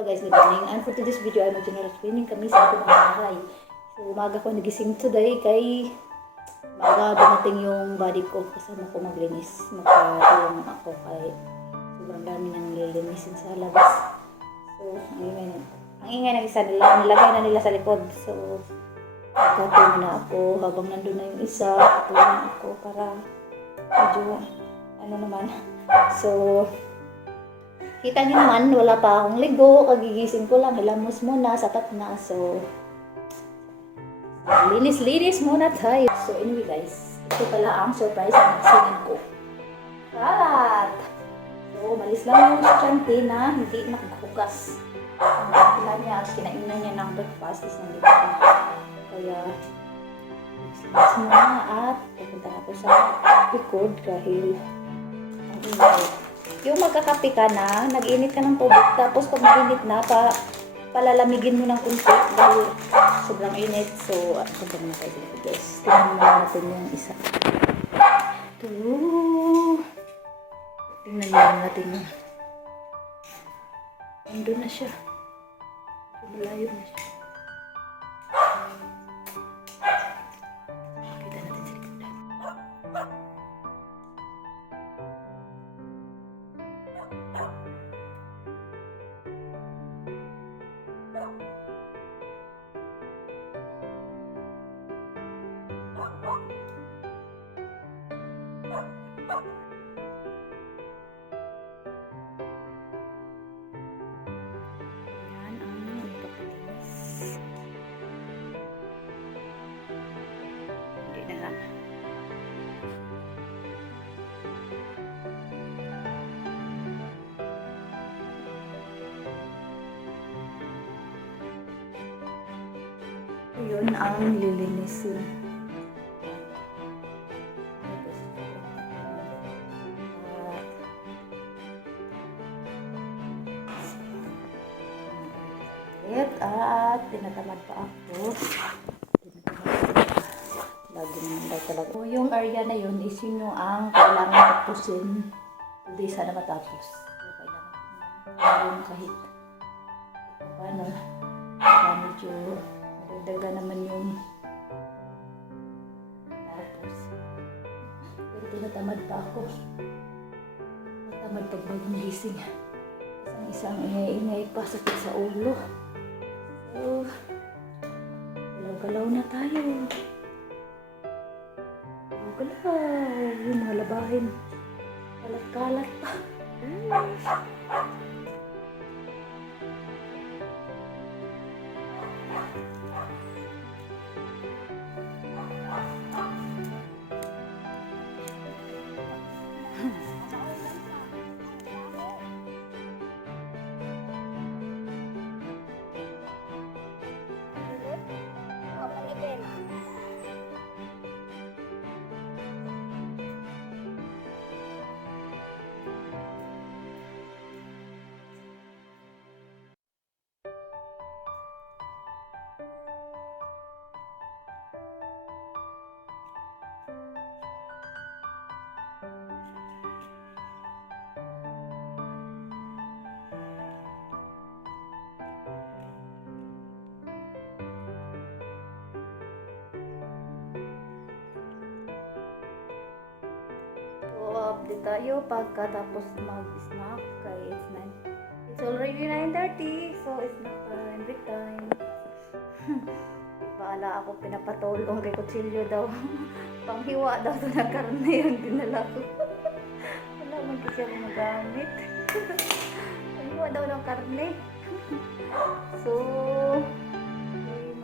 Hello guys, good morning. And for today's video ay mag-general cleaning kami sa ating bahay. So umaga ko nagising today kay umaga dumating yung body ko kasama ko maglinis. Magpatulong ako kay sobrang dami nang nililinisin sa labas. So ang ingay ng isa nila, nilagay na nila sa likod. So magkatulong na ako habang nandun na yung isa. Katulong ako para medyo ano naman. So kita niyo naman, wala pa akong ligo, kagigising ko lang, hilamos muna, sapat na. So, linis-linis muna tayo. So, anyway guys, ito pala ang surprise na nagsingin ko. Karat! So, malis lang yung estudyante na hindi naghugas. Ang kapila niya at kinainan niya ng breakfast is nandito na. Kaya, linis muna at pupunta na ako sa likod dahil ang ingay. Yung magkakape ka na, nag-init ka ng tubig, tapos pag mainit na, palalamigin mo ng kunti dahil sobrang init. So, punta muna tayo dito guys. Tingnan muna natin yung isa. Ito. Tingnan muna natin yun. Ando na siya. Malayo na siya. Kita natin sa likod. Yan ang pagkalinis. Hindi na lang. Yun ang lilinisin. At tinatamad pa ako. Lagi naman daw talaga. So, yung area na yun is yun ang kailangan tapusin. Hindi sana matapos. So, kailangan kahit paano. Medyo nagdaga naman yung tapos. Pero tinatamad pa ako. Matamad pag bagong gising. Isang ingay-ingay pa, sakit sa ulo. So, galaw-galaw na tayo. Galaw-galaw. Yung mga labahin. Kalat-kalat pa. Update tayo pagkatapos mag-snack kay it's already 9:30, so it's not time, break time. Paala ako pinapatulong kay Kutsilyo daw. Panghiwa daw ito na karne yung dinala ko. Wala man kasi ako magamit. Panghiwa daw ng karne. So,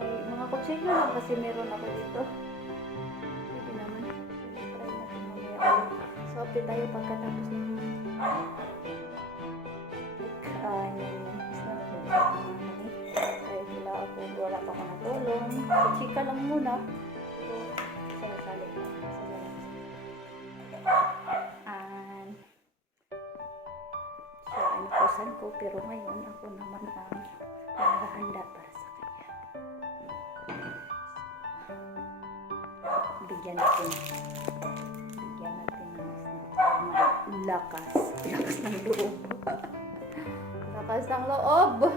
may mga Kutsilyo lang kasi meron ako dito. Hindi naman. Try natin mamaya. So, update tayo pagkatapos ng snack ko. Kaya wala pa ako natulong. Chika lang muna. So, salit lang. And, siya ay nakusan ko. Pero ngayon, ako naman ang naghahanda para sa kanya. Bigyan natin lakas ng loob. Lakas ng loob.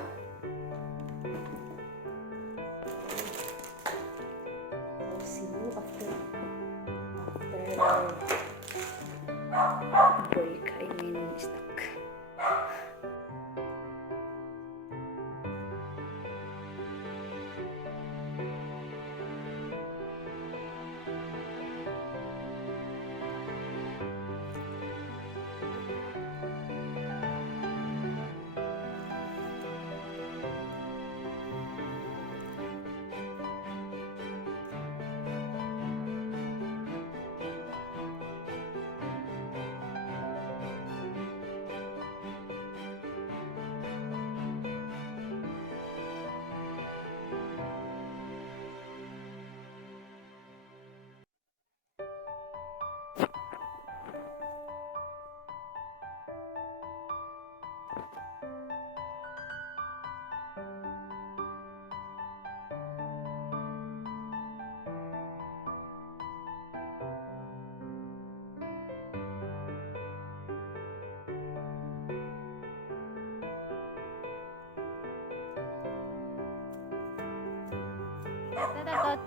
Tot.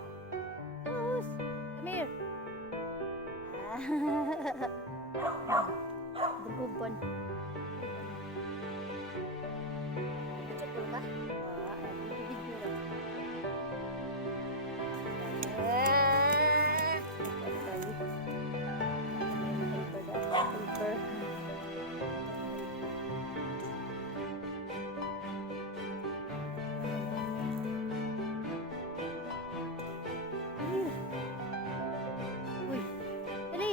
Tus. Come here. Bubon. Cekul kah? Wah, video. Uy, dali.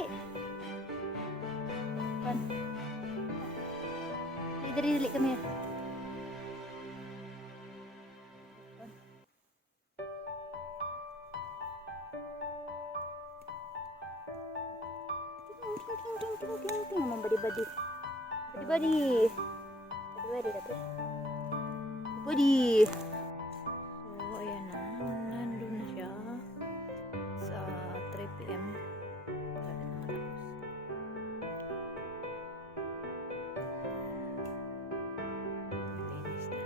Pan. Dali kami. Ting. Mau badi-badi. Badi-badi. Badi-badi datu. Badi. So, ayan na. Nandun na siya. Sa 3 PM. Wala na matapos. Linis na.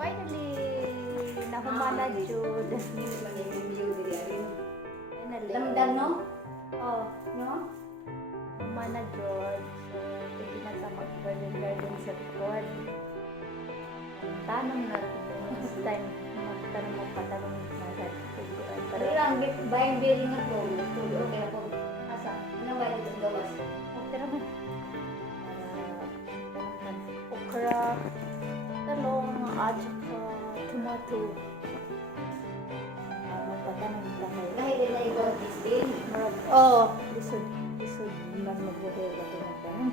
Finally, nahumana jud. Finally. Lamdan, no? Oh, No? humana jud. So, pwede na sa mag-garden sa likod. Tanong na rin yung next time. Magtanong magpatanong bayang biring nga po. Tulo, okay na po. Asa? Ano ba dito sa gawas? Okay naman. Okra, talong, at saka tomato. Magpatanan tayo. Dahil na ikaw this day. Oh, lisod man magbuhay ba ito magtanan.